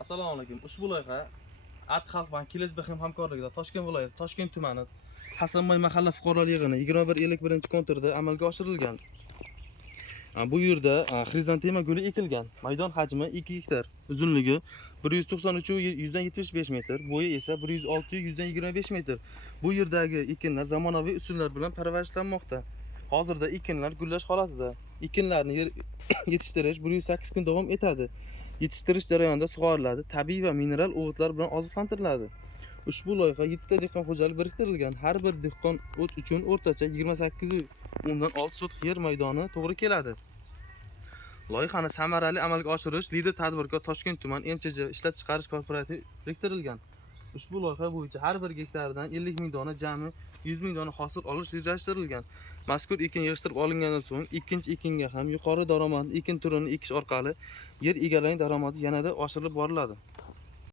Assalomu alaykum. Ushbu loyiha Xalq banki Kelesbexem hamkorligida Toshkent viloyati Toshkent tumani Hasanboy mahalla fuqarolar yig'ini 21.51-konturda amalga oshirilgan. Bu yerda xrizantema guli ekilgan. Maydon hajmi 2 gektar, uzunligi 193.175 metr, bo'yi esa 106.125 metr. Bu yerdagi ekinlar zamonaviy usullar bilan parvarishlanmoqda. Hozirda ekinlar gullash holatida. Ekinlarni yetishtirish 108 kun davom etadi. Yetishtirish jarayonida sug'oriladi, tabiiy va mineral o'g'itlar bilan oziqlantiriladi. Ushbu loyiha 7 ta dehqon xo'jalik biriktirilgan. Har bir dehqon uchun o'rtacha 28.6 sotix yer maydoni to'g'ri keladi. Loyihani samarali amalga oshirish lider tadbirkor Toshkent tuman MChJ ishlab chiqarish kooperativ biriktirilgan. Ushbu loyiha bo'yicha har bir gektardan 50 ming dona, jami 100 ming dona hosil olish rejalashtirilgan. Mazkur ekin yig'ishtirib olingandan so'ng ikkinchi ekinga ham yuqori daromadli ekin turini ekish orqali yer egalarining daromadi yanada oshirib boriladi.